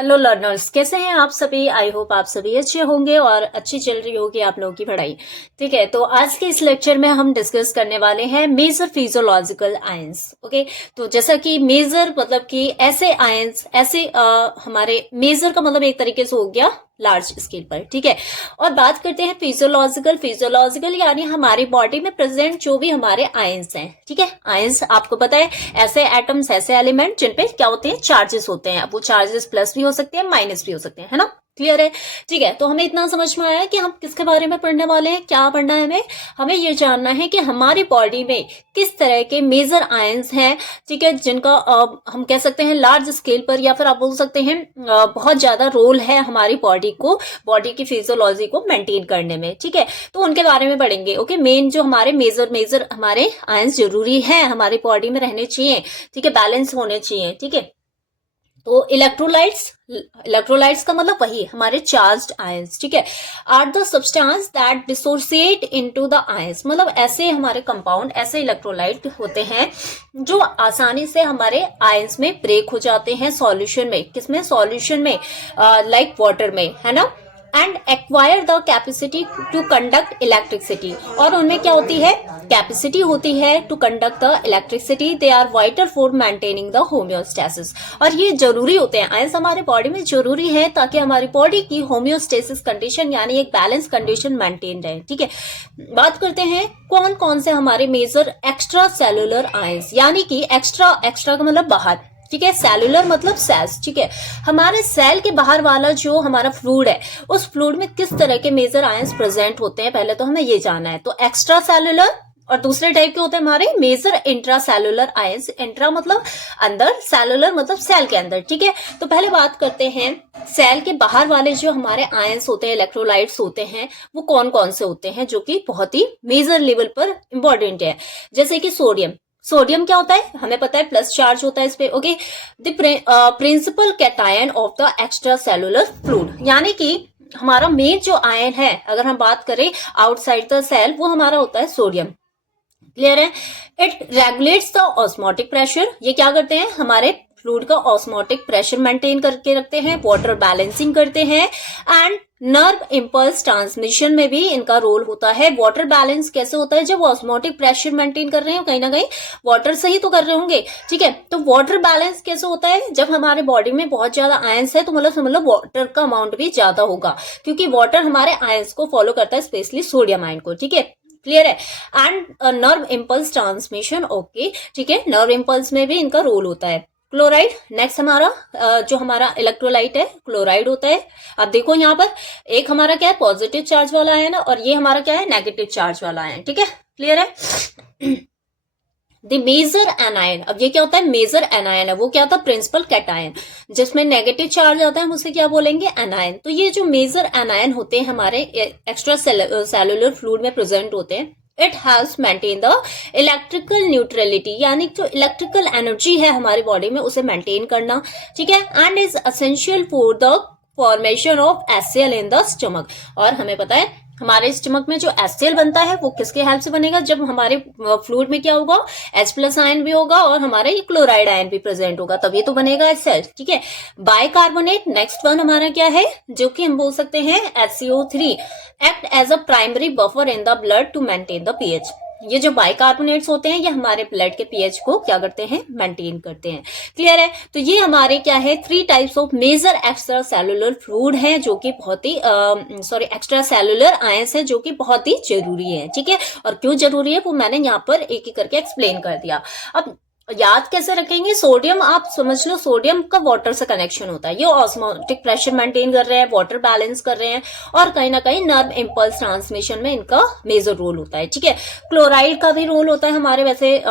Hello learners, कैसे हैं आप सभी। आई होप आप सभी अच्छे होंगे और अच्छी चल रही होगी आप लोगों की पढ़ाई। ठीक है, तो आज के इस लेक्चर में हम डिस्कस करने वाले हैं मेजर फिजियोलॉजिकल आयंस। ओके, तो जैसा कि मेजर मतलब कि ऐसे आयंस, ऐसे हमारे मेजर का मतलब एक तरीके से हो गया लार्ज स्केल पर। ठीक है, और बात करते हैं फिजियोलॉजिकल। फिजियोलॉजिकल यानी हमारी बॉडी में प्रेजेंट जो भी हमारे आयंस हैं। ठीक है, आयंस आपको पता है ऐसे एटम्स, ऐसे एलिमेंट जिनपे क्या होते हैं, चार्जेस होते हैं। अब वो चार्जेस प्लस भी हो सकते हैं, माइनस भी हो सकते हैं, है ना। क्लियर है। ठीक है, तो हमें इतना समझ में आया कि हम किसके बारे में पढ़ने वाले हैं, क्या पढ़ना है हमें। हमें ये जानना है कि हमारी बॉडी में किस तरह के मेजर आयंस हैं। ठीक है, जिनका हम कह सकते हैं लार्ज स्केल पर, या फिर आप बोल सकते हैं बहुत ज्यादा रोल है हमारी बॉडी को, बॉडी की फिजियोलॉजी को मेंटेन करने में। ठीक है, तो उनके बारे में पढ़ेंगे। ओके, मेन जो हमारे मेजर हमारे आयंस जरूरी है हमारी बॉडी में रहने चाहिए। ठीक है, बैलेंस होने चाहिए। ठीक है, तो इलेक्ट्रोलाइट्स का मतलब वही हमारे चार्ज्ड आयंस। ठीक है, are the substance that dissociate into the ions, मतलब ऐसे हमारे कंपाउंड, ऐसे इलेक्ट्रोलाइट होते हैं जो आसानी से हमारे आयंस में ब्रेक हो जाते हैं सॉल्यूशन में। किसमें? सॉल्यूशन में, लाइक वाटर में, है ना। And acquire the capacity to conduct electricity, और उनमें क्या होती है, कैपेसिटी होती है to conduct the electricity. They are vital for maintaining the homeostasis, और ये जरूरी होते हैं आयंस हमारे बॉडी में, जरूरी है ताकि हमारी बॉडी की होम्योस्टेसिस कंडीशन यानी एक बैलेंस कंडीशन मेंटेन रहे। ठीक है, बात करते हैं कौन कौन से हमारे मेजर एक्स्ट्रा सेलुलर आयंस, यानी कि एक्स्ट्रा का मतलब बाहर। ठीक है, सेलुलर मतलब सेल्स। ठीक है, हमारे सेल के बाहर वाला जो हमारा फ्लूइड है, उस फ्लूइड में किस तरह के मेजर आयंस प्रेजेंट होते हैं, पहले तो हमें ये जानना है। तो एक्स्ट्रा सेलुलर, और दूसरे टाइप के होते हैं हमारे major intra cellular ions. Intra मतलब अंदर, सेलुलर मतलब सेल के अंदर। ठीक है, तो पहले बात करते हैं सेल के बाहर वाले जो हमारे आयंस होते हैं, इलेक्ट्रोलाइट्स होते हैं, वो कौन कौन से होते हैं जो कि बहुत ही मेजर लेवल पर इंपॉर्टेंट है। जैसे कि सोडियम। सोडियम क्या होता है, हमें पता है प्लस चार्ज होता है इस पे। Okay, the principal cation of the extra cellular fluid, यानी कि हमारा मेन जो आयन है, अगर हम बात करें आउटसाइड द सेल, वो हमारा होता है सोडियम। क्लियर है। It regulates the osmotic pressure, ये क्या करते हैं, हमारे फ्लूइड का ऑस्मोटिक प्रेशर मेंटेन करके रखते हैं, वाटर बैलेंसिंग करते हैं, एंड नर्व इंपल्स ट्रांसमिशन में भी इनका रोल होता है। वाटर बैलेंस कैसे होता है, जब ऑस्मोटिक प्रेशर मेंटेन कर रहे हो, कहीं ना कहीं वाटर से ही तो कर रहे होंगे। ठीक है, तो वाटर बैलेंस कैसे होता है, जब हमारे बॉडी में बहुत ज्यादा आयंस है तो मतलब वाटर का अमाउंट भी ज्यादा होगा, क्योंकि वाटर हमारे आयंस को फॉलो करता है, स्पेशली सोडियम आयन को। ठीक है, क्लियर है। And nerve impulse transmission. Okay, ठीक है, नर्व इंपल्स में भी इनका रोल होता है। क्लोराइड नेक्स्ट हमारा जो हमारा इलेक्ट्रोलाइट है, क्लोराइड होता है। अब देखो यहाँ पर एक हमारा क्या है, पॉजिटिव चार्ज वाला है ना, और ये हमारा क्या है, नेगेटिव चार्ज वाला है। ठीक है, क्लियर है। द मेजर एनायन, अब ये क्या होता है, मेजर एनायन है, वो क्या होता है, प्रिंसिपल कैटायन, जिसमें नेगेटिव चार्ज आता है, हम उसे क्या बोलेंगे, एनायन। तो ये जो मेजर एनायन होते हैं हमारे एक्स्ट्रा सेलुलर फ्लूइड में प्रेजेंट होते हैं, it helps maintain the electrical neutrality, यानी जो इलेक्ट्रिकल एनर्जी है हमारी बॉडी में उसे मेंटेन करना। ठीक है, and is essential for the formation of HCl in the stomach, और हमें पता है हमारे स्टमक में जो HCl बनता है वो किसके हेल्प से बनेगा, जब हमारे फ्लूइड में क्या होगा, H+ आयन भी होगा और हमारे क्लोराइड आयन भी प्रेजेंट होगा, तभी तो बनेगा HCl। ठीक है, बाइकार्बोनेट नेक्स्ट वन हमारा क्या है, जो कि हम बोल सकते हैं HCO3, act as a primary buffer in the blood to maintain the pH। ये जो बाइकार्बोनेट्स होते हैं ये हमारे ब्लड के पीएच को क्या करते हैं, मेंटेन करते हैं। क्लियर है। तो ये हमारे क्या है, 3 types of major extra cellular fluid है, जो कि बहुत ही एक्स्ट्रा सेलुलर आयंस है, जो कि बहुत ही जरूरी है। ठीक है, और क्यों जरूरी है वो मैंने यहाँ पर एक एक करके एक्सप्लेन कर दिया। अब याद कैसे रखेंगे, सोडियम आप समझ लो, सोडियम का वाटर से कनेक्शन होता है, ये ऑस्मोटिक प्रेशर मेंटेन कर रहे हैं, वाटर बैलेंस कर रहे हैं, और कहीं ना कहीं नर्व इंपल्स ट्रांसमिशन में इनका मेजर रोल होता है। ठीक है, क्लोराइड का भी रोल होता है हमारे वैसे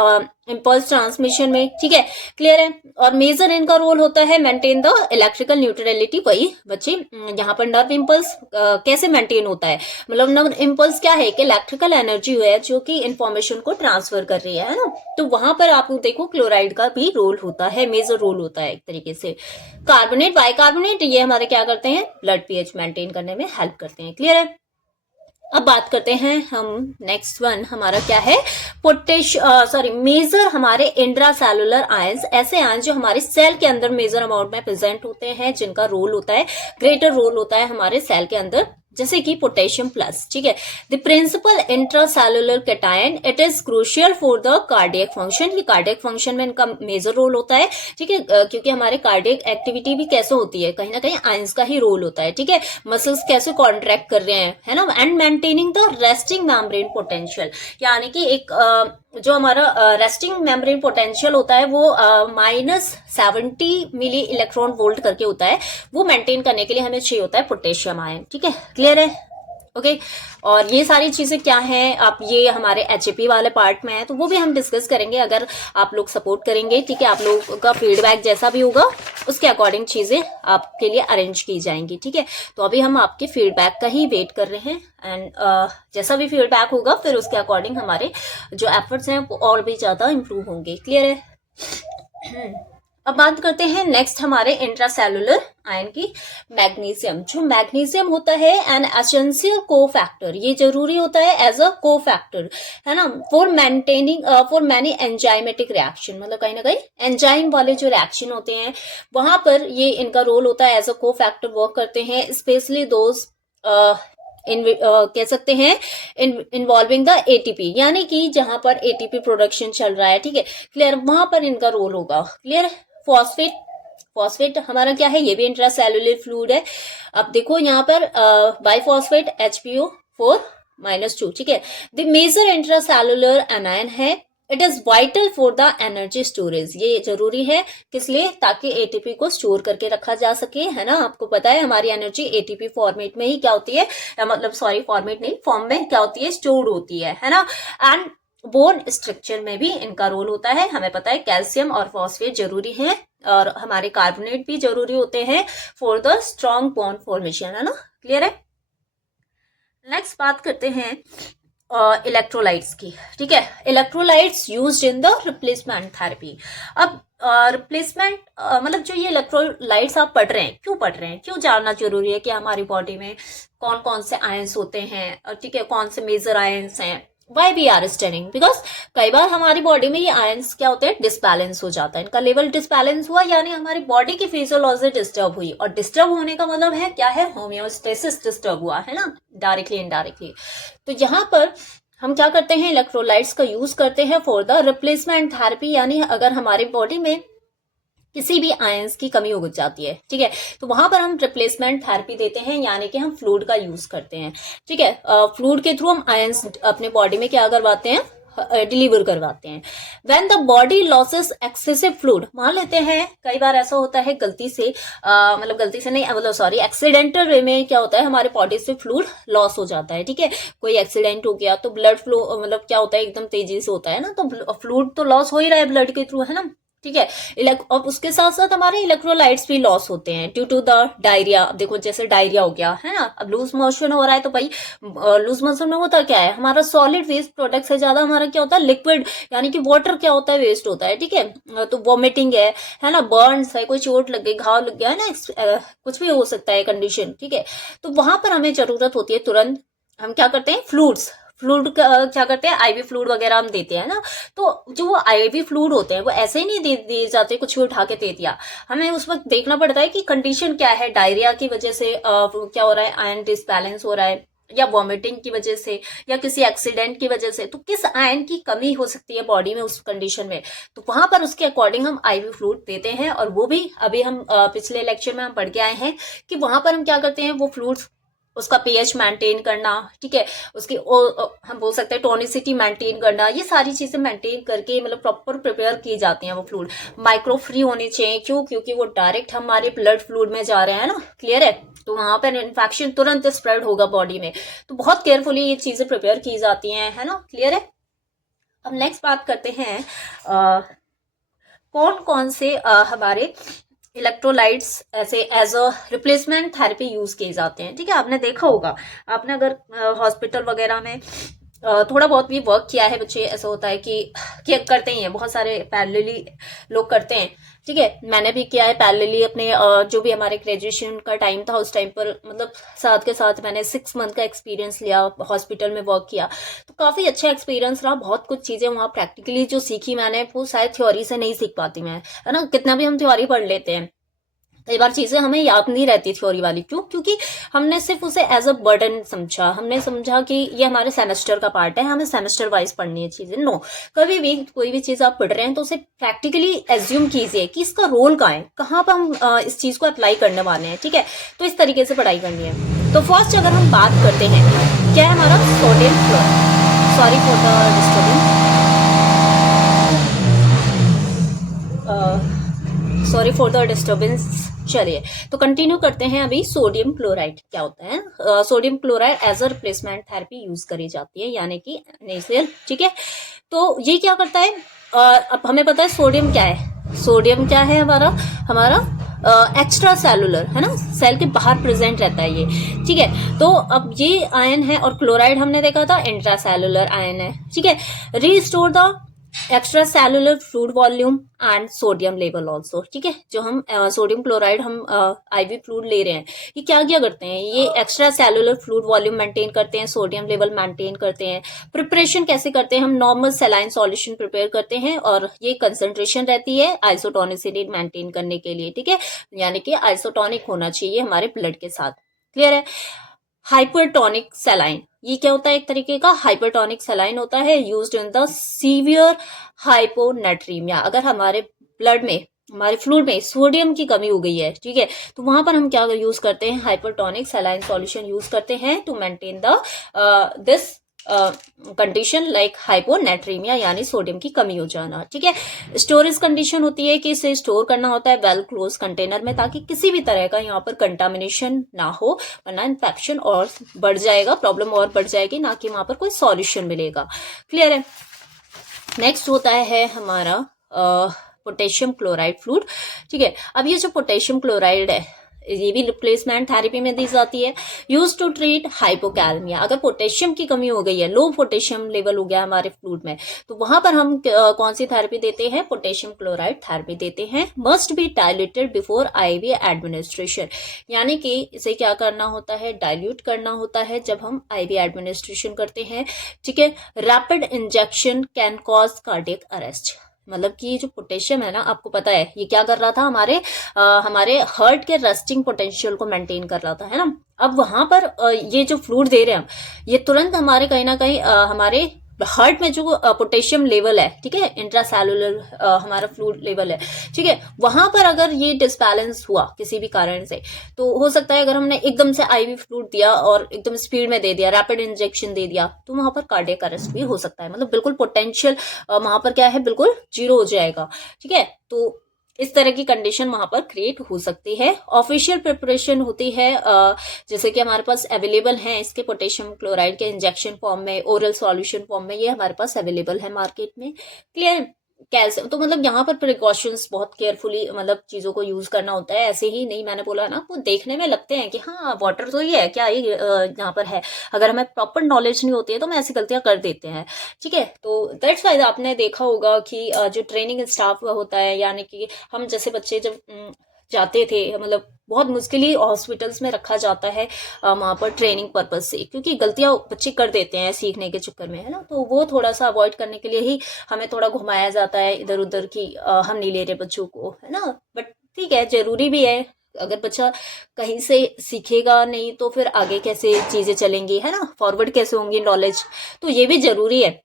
इंपल्स ट्रांसमिशन में। ठीक है, क्लियर है। और मेजर इनका रोल होता है मेंटेन द इलेक्ट्रिकल न्यूट्रलिटी। वही बच्चे यहाँ पर नर्व इंपल्स कैसे मेंटेन होता है, मतलब नर्व इंपल्स क्या है कि इलेक्ट्रिकल एनर्जी है जो कि इंफॉर्मेशन को ट्रांसफर कर रही है ना, तो वहां पर आप देखो क्लोराइड का भी रोल होता है, मेजर रोल होता है एक तरीके से। कार्बोनेट, बाइकार्बोनेट, ये हमारे क्या करते हैं, ब्लड पीएच मेंटेन करने में हेल्प करते हैं। क्लियर है। अब बात करते हैं हम नेक्स्ट वन हमारा क्या है, मेजर हमारे इंट्रासेलुलर आयंस, ऐसे आयंस जो हमारे सेल के अंदर मेजर अमाउंट में प्रेजेंट होते हैं, जिनका रोल होता है, ग्रेटर रोल होता है हमारे सेल के अंदर, जैसे कि पोटेशियम प्लस। ठीक है, the principal intracellular cation, it is crucial for the cardiac function, ये कार्डियक फंक्शन में इनका मेजर रोल होता है। ठीक है, क्योंकि हमारे कार्डियक एक्टिविटी भी कैसे होती है, कहीं ना कहीं आयंस का ही रोल होता है। ठीक है, मसल्स कैसे कॉन्ट्रैक्ट कर रहे हैं, है ना, and maintaining the resting membrane potential, यानी कि एक जो हमारा रेस्टिंग मेम्ब्रेन पोटेंशियल होता है वो -70 मिली इलेक्ट्रॉन वोल्ट करके होता है, वो मेंटेन करने के लिए हमें चाहिए होता है पोटेशियम आयन। ठीक है, क्लियर है? ओके और ये सारी चीजें क्या हैं, आप ये हमारे एचएपी वाले पार्ट में है तो वो भी हम डिस्कस करेंगे, अगर आप लोग सपोर्ट करेंगे। ठीक है, आप लोगों का फीडबैक जैसा भी होगा उसके अकॉर्डिंग चीजें आपके लिए अरेंज की जाएंगी। ठीक है, तो अभी हम आपके फीडबैक का ही वेट कर रहे हैं, एंड जैसा भी फीडबैक होगा फिर उसके अकॉर्डिंग हमारे जो एफर्ट्स हैं वो और भी ज्यादा इंप्रूव होंगे। क्लियर है? अब बात करते हैं नेक्स्ट हमारे इंट्रासेलुलर आयन की, मैग्नीशियम। जो मैग्नीशियम होता है एन एसेंशियल कोफैक्टर, ये जरूरी होता है एज अ कोफैक्टर, है ना, for maintaining for many enzymatic reaction, मतलब कहीं ना कहीं एंजाइम वाले जो रिएक्शन होते हैं वहां पर ये इनका रोल होता है, एज अ कोफैक्टर वर्क करते हैं, स्पेशली दोज कह सकते हैं इन्वॉल्विंग द एटीपी, यानी कि जहां पर एटीपी प्रोडक्शन चल रहा है। ठीक है, क्लियर, वहां पर इनका रोल होगा। क्लियर? फॉस्फेट हमारा क्या है, ये भी इंट्रासेलुलर फ्लूइड है। अब देखो यहाँ पर बाइफॉस्फेट HPO4-2। ठीक है, द मेजर इंट्रासेलुलर एनायन है, it is vital for the energy storage, ये जरूरी है किस लिए, ताकि एटीपी को स्टोर करके रखा जा सके, है ना। आपको पता है हमारी एनर्जी एटीपी फॉर्मेट में ही क्या होती है, मतलब सॉरी फॉर्मेट नहीं, फॉर्म में क्या होती है, स्टोर्ड होती है ना। एंड बोन स्ट्रक्चर में भी इनका रोल होता है, हमें पता है कैल्शियम और फॉस्फेट जरूरी है, और हमारे कार्बोनेट भी जरूरी होते हैं for the strong bone formation, है ना। क्लियर है? नेक्स्ट बात करते हैं इलेक्ट्रोलाइट्स की। ठीक है, electrolytes used in the replacement therapy. अब रिप्लेसमेंट मतलब जो ये इलेक्ट्रोलाइट्स आप पढ़ रहे हैं, क्यों पढ़ रहे हैं, क्यों जानना जरूरी है कि हमारी बॉडी में कौन कौन से आयंस होते हैं, ठीक है, कौन से मेजर आयंस हैं, why we are studying, because कई बार हमारी बॉडी में ये आयंस क्या होते हैं, डिसबैलेंस हो जाता है, इनका लेवल डिसबैलेंस हुआ, यानी हमारी बॉडी की फिजियोलॉजी डिस्टर्ब हुई, और डिस्टर्ब होने का मतलब है क्या है, होम्योस्टेसिस डिस्टर्ब हुआ, है ना, डायरेक्टली इनडायरेक्टली। तो यहाँ पर हम क्या करते हैं, इलेक्ट्रोलाइट्स का यूज करते हैं फॉर द रिप्लेसमेंट थेरेपी, यानी अगर हमारी बॉडी में किसी भी आयंस की कमी हो जाती है, ठीक है, तो वहां पर हम रिप्लेसमेंट थेरेपी देते हैं, यानी कि हम फ्लूइड का यूज करते हैं। ठीक है, फ्लूइड के थ्रू हम आयंस अपने बॉडी में क्या करवाते हैं, डिलीवर करवाते हैं। When the body losses excessive fluid, मान लेते हैं कई बार ऐसा होता है गलती से, मतलब गलती से नहीं, मतलब सॉरी, एक्सीडेंटल वे में क्या होता है, हमारे बॉडी से फ्लूइड लॉस हो जाता है। ठीक है, कोई एक्सीडेंट हो गया तो ब्लड फ्लो मतलब क्या होता है, एकदम तेजी से होता है ना, तो फ्लूइड तो लॉस हो ही रहा है ब्लड के थ्रू, है ना। ठीक है, और उसके साथ साथ हमारे इलेक्ट्रोलाइट्स भी लॉस होते हैं ड्यू टू द डायरिया। देखो जैसे डायरिया हो गया, है ना, अब लूज मोशन हो रहा है, तो भाई लूज मोशन में होता क्या है, हमारा सॉलिड वेस्ट प्रोडक्ट से ज्यादा हमारा क्या होता है, लिक्विड, यानी कि वाटर क्या होता है, वेस्ट होता है। ठीक है, तो वॉमिटिंग है ना, बर्न्स है, कोई चोट लग गई, घाव लग गया, है ना, कुछ भी हो सकता है कंडीशन। ठीक है, तो वहां पर हमें जरूरत होती है तुरंत, हम क्या करते हैं, फ्लूइड क्या करते हैं, आईवी फ्लूइड वगैरह हम देते हैं ना। तो जो वो आईवी फ्लूइड होते हैं वो ऐसे ही नहीं दिए जाते, कुछ भी उठा के दे दिया, हमें उस वक्त देखना पड़ता है कि कंडीशन क्या है, डायरिया की वजह से क्या हो रहा है, आयरन डिसबैलेंस हो रहा है, या वॉमिटिंग की वजह से, या किसी एक्सीडेंट की वजह से, तो किस आयन की कमी हो सकती है बॉडी में उस कंडीशन में, तो वहां पर उसके अकॉर्डिंग हम आईवी फ्लूइड देते हैं। और वो भी अभी हम पिछले लेक्चर में हम पढ़ के आए हैं कि वहां पर हम क्या करते हैं, वो फ्लूइड उसका पीएच मेंटेन करना, ठीक है, उसकी हम बोल सकते हैं टोनिसिटी मेंटेन करना, ये सारी चीजें मेंटेन करके मतलब प्रॉपर प्रिपेयर की जाती हैं वो फ्लूइड। माइक्रो फ्री होने चाहिए, क्यों, क्योंकि वो डायरेक्ट हमारे ब्लड फ्लूइड में जा रहे हैं ना। क्लियर है? तो वहां पर इन्फेक्शन तुरंत स्प्रेड होगा बॉडी में, तो बहुत केयरफुली ये चीजें प्रिपेयर की जाती हैं, है ना। क्लियर है? अब नेक्स्ट बात करते हैं कौन कौन से हमारे इलेक्ट्रोलाइट्स ऐसे as a replacement therapy use किए जाते हैं। ठीक है, आपने देखा होगा, आपने अगर हॉस्पिटल वगैरह में थोड़ा बहुत भी वर्क किया है बच्चे, ऐसा होता है कि करते ही हैं, बहुत सारे पैरेलली लोग करते हैं। ठीक है, मैंने भी किया है पैरेलली अपने जो भी हमारे ग्रेजुएशन का टाइम था उस टाइम पर, मतलब साथ के साथ मैंने 6 मंथ का एक्सपीरियंस लिया, हॉस्पिटल में वर्क किया। तो काफ़ी अच्छा एक्सपीरियंस रहा। बहुत कुछ चीज़ें वहाँ प्रैक्टिकली जो सीखी मैंने, वो शायद थ्योरी से नहीं सीख पाती मैं, है ना। कितना भी हम थ्योरी पढ़ लेते हैं, कई बार चीजें हमें याद नहीं रहती थ्योरी वाली। क्यों? क्योंकि हमने सिर्फ उसे एज अ बर्डन समझा, हमने समझा कि ये हमारे सेमेस्टर का पार्ट है, हमें सेमेस्टर वाइज पढ़नी है चीजें। नो, कभी भी कोई भी चीज आप पढ़ रहे हैं तो उसे प्रैक्टिकली एज्यूम कीजिए कि इसका रोल कहाँ है, कहाँ पर हम इस चीज को अप्लाई करने वाले हैं। ठीक है, तो इस तरीके से पढ़ाई करनी है। तो फर्स्ट अगर हम बात करते हैं, क्या है हमारा sodium chloride. Sorry for the disturbance, sorry for the disturbance. चलिए, तो कंटिन्यू करते हैं। अभी सोडियम क्लोराइड क्या होता है। Sodium chloride as a replacement therapy use करी जाती है, यानी कि नेसेल। ठीक है, तो ये क्या करता है, अब हमें पता है सोडियम क्या है। सोडियम क्या है हमारा, हमारा एक्स्ट्रा सेलुलर, है ना, सेल के बाहर प्रेजेंट रहता है ये। ठीक है, तो अब ये आयन है, और क्लोराइड हमने देखा था इंट्रा सेलुलर आयन है। ठीक है, restore the extra cellular fluid volume and sodium level also. ठीक है, जो हम सोडियम क्लोराइड हम आईवी फ्लूइड ले रहे हैं, ये क्या क्या करते हैं, ये extra cellular fluid volume maintain करते हैं, सोडियम लेवल मेंटेन करते हैं। प्रिपरेशन कैसे करते हैं, हम नॉर्मल सेलाइन सॉल्यूशन प्रिपेयर करते हैं, और ये कंसंट्रेशन रहती है आइसोटोनिसिटी मेंटेन करने के लिए। ठीक है, यानी कि आइसोटोनिक होना चाहिए हमारे ब्लड के साथ। क्लियर है। हाइपरटोनिक सेलाइन, ये क्या होता है, एक तरीके का हाइपरटोनिक सेलाइन होता है, used in the severe hyponatraemia. अगर हमारे ब्लड में, हमारे फ्लूइड में सोडियम की कमी हो गई है, ठीक है, तो वहां पर हम क्या यूज करते हैं, हाइपरटोनिक सेलाइन सॉल्यूशन यूज करते हैं to maintain the this condition like hyponatremia, यानी सोडियम की कमी हो जाना। ठीक है, स्टोरेज कंडीशन होती है कि इसे स्टोर करना होता है वेल क्लोज कंटेनर में, ताकि किसी भी तरह का यहाँ पर कंटामिनेशन ना हो, वरना इन्फेक्शन और बढ़ जाएगा, प्रॉब्लम और बढ़ जाएगी, ना कि वहां पर कोई सॉल्यूशन मिलेगा। क्लियर है। नेक्स्ट होता है हमारा पोटेशियम क्लोराइड फ्लूइड। ठीक है, अब ये जो पोटेशियम क्लोराइड है, ये भी रिप्लेसमेंट थेरेपी में दी जाती है, यूज टू ट्रीट हाइपोकैलमिया। अगर पोटेशियम की कमी हो गई है, लो पोटेशियम लेवल हो गया हमारे फ्लूइड में, तो वहां पर हम कौन सी थेरेपी देते हैं, पोटेशियम क्लोराइड थेरेपी देते हैं। Must be diluted before IV administration, यानी कि इसे क्या करना होता है, डायल्यूट करना होता है जब हम आईवी एडमिनिस्ट्रेशन करते हैं। ठीक है, rapid injection can cause cardiac arrest. मतलब कि जो पोटेशियम है ना, आपको पता है ये क्या कर रहा था, हमारे हार्ट के रेस्टिंग पोटेंशियल को मेंटेन कर रहा था, है ना। अब वहां पर ये जो फ्लूइड दे रहे हैं हम, ये तुरंत हमारे कहीं ना कहीं हमारे हार्ट में जो पोटेशियम लेवल है, ठीक है, इंट्रासेलुलर हमारा फ्लूइड लेवल है, ठीक है, वहां पर अगर ये डिसबैलेंस हुआ किसी भी कारण से, तो हो सकता है अगर हमने एकदम से आईवी फ्लूइड दिया और एकदम स्पीड में दे दिया, रैपिड इंजेक्शन दे दिया, तो वहां पर कार्डियक अरेस्ट भी हो सकता है। मतलब बिल्कुल पोटेंशियल वहां पर क्या है, बिल्कुल जीरो हो जाएगा। ठीक है, तो इस तरह की कंडीशन वहां पर क्रिएट हो सकती है। ऑफिशियल प्रिपरेशन होती है, जैसे कि हमारे पास अवेलेबल है इसके पोटेशियम क्लोराइड के इंजेक्शन फॉर्म में, ओरल सॉल्यूशन फॉर्म में, ये हमारे पास अवेलेबल है मार्केट में। क्लियर। कैसे, तो मतलब यहाँ पर प्रिकॉशंस बहुत केयरफुली मतलब चीजों को यूज करना होता है। ऐसे ही नहीं, मैंने बोला ना, वो देखने में लगते हैं कि हाँ वाटर तो ये है क्या, ये यहाँ पर है, अगर हमें प्रॉपर नॉलेज नहीं होती है तो हम ऐसी गलतियां कर देते हैं। ठीक है, तो दैट्स वाई आपने देखा होगा कि जो ट्रेनिंग स्टाफ होता है, यानी कि हम जैसे बच्चे जब जाते थे, मतलब बहुत मुश्किल ही हॉस्पिटल्स में रखा जाता है वहाँ पर ट्रेनिंग पर्पज से, क्योंकि गलतियां बच्चे कर देते हैं सीखने के चक्कर में, है ना। तो वो थोड़ा सा अवॉइड करने के लिए ही हमें थोड़ा घुमाया जाता है इधर उधर की, हम नहीं ले रहे बच्चों को, है ना। बट ठीक है, जरूरी भी है। अगर बच्चा कहीं से सीखेगा नहीं तो फिर आगे कैसे चीजें चलेंगी, है ना, फॉरवर्ड कैसे होंगी नॉलेज, तो ये भी जरूरी है।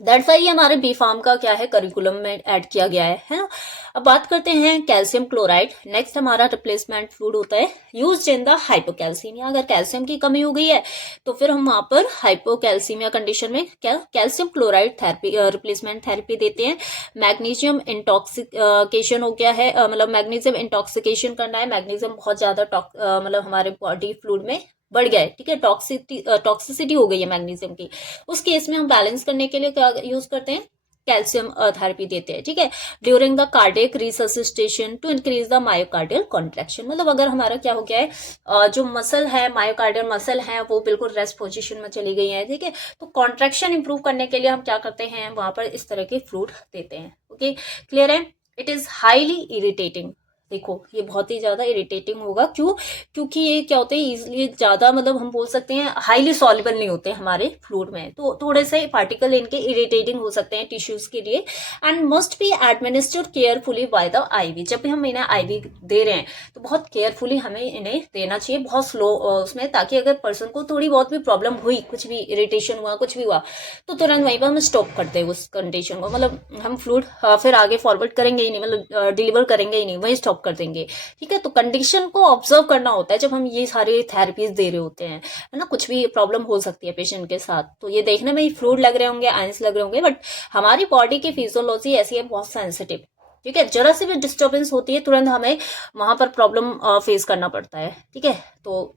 दैट्स वाई हमारे बी फार्म का क्या है, करिकुलम में ऐड किया गया है ना। अब बात करते हैं कैल्शियम क्लोराइड। नेक्स्ट हमारा रिप्लेसमेंट फ्लूइड होता है, यूज्ड इन द हाइपोकैल्सीमिया। अगर कैल्शियम की कमी हो गई है तो फिर हम वहां पर हाइपोकैल्सीमिया कंडीशन में क्या calcium chloride therapy, replacement therapy देते हैं। मैग्नीशियम इंटॉक्सिकेशन हो गया है, मतलब मैग्नीशियम इंटॉक्सिकेशन करना है, मैग्नीशियम बहुत ज्यादा मतलब हमारे बॉडी फ्लूइड में बढ़ गया है, ठीक है, टॉक्सिसिटी हो गई है मैग्नीशियम की। उस केस में हम बैलेंस करने के लिए क्या यूज करते हैं, कैल्शियम थेरेपी देते हैं, ठीक है, during the cardiac resuscitation to increase the myocardial contraction. मतलब अगर हमारा क्या हो गया है, जो मसल है, मायोकार्डियल मसल है, वो बिल्कुल रेस्ट पोजीशन में चली गई है, ठीक है, तो कॉन्ट्रैक्शन इंप्रूव करने के लिए हम क्या करते हैं, वहां पर इस तरह के फ्लूइड देते हैं। ओके, क्लियर है। It is highly irritating. देखो ये बहुत ही ज्यादा इरिटेटिंग होगा, क्यों? क्योंकि ये क्या होते हैं, इजिली ज्यादा, मतलब हम बोल सकते हैं हाईली सॉल्युबल नहीं होते हमारे फ्लूइड में, तो थोड़े से पार्टिकल इनके इरिटेटिंग हो सकते हैं टिश्यूज के लिए। And must be administered carefully by the IV. जब भी हम इन्हें आईवी दे रहे हैं तो बहुत केयरफुली हमें इन्हें देना चाहिए, बहुत स्लो उसमें, ताकि अगर पर्सन को थोड़ी बहुत भी प्रॉब्लम हुई, कुछ भी इरिटेशन हुआ, कुछ भी हुआ, तो तुरंत वहीं पर हम स्टॉप कर दें उस कंडीशन को। मतलब हम फ्लूइड फिर आगे फॉरवर्ड करेंगे ही नहीं, मतलब डिलीवर करेंगे ही नहीं, वहीं स्टॉप कर देंगे, ठीक है। तो कंडीशन को ऑब्जर्व करना होता है जब हम ये सारे थेरेपीज दे रहे होते हैं, है ना। कुछ भी प्रॉब्लम हो सकती है पेशेंट के साथ, तो ये देखने में ही फ्लूइड लग रहे होंगे, आयंस लग रहे होंगे, बट हमारी बॉडी की फिजियोलॉजी ऐसी है, बहुत सेंसिटिव, ठीक है। जरा सी भी डिस्टर्बेंस होती है तुरंत हमें वहां पर प्रॉब्लम फेस करना पड़ता है, ठीक है। तो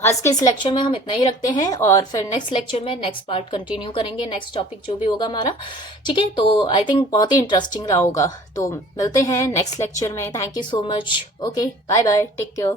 आज के इस लेक्चर में हम इतना ही रखते हैं, और फिर नेक्स्ट लेक्चर में नेक्स्ट पार्ट कंटिन्यू करेंगे, नेक्स्ट टॉपिक जो भी होगा हमारा, ठीक है। तो आई थिंक बहुत ही इंटरेस्टिंग रहा होगा। तो मिलते हैं नेक्स्ट लेक्चर में। Thank you so much. Okay, bye bye, take care.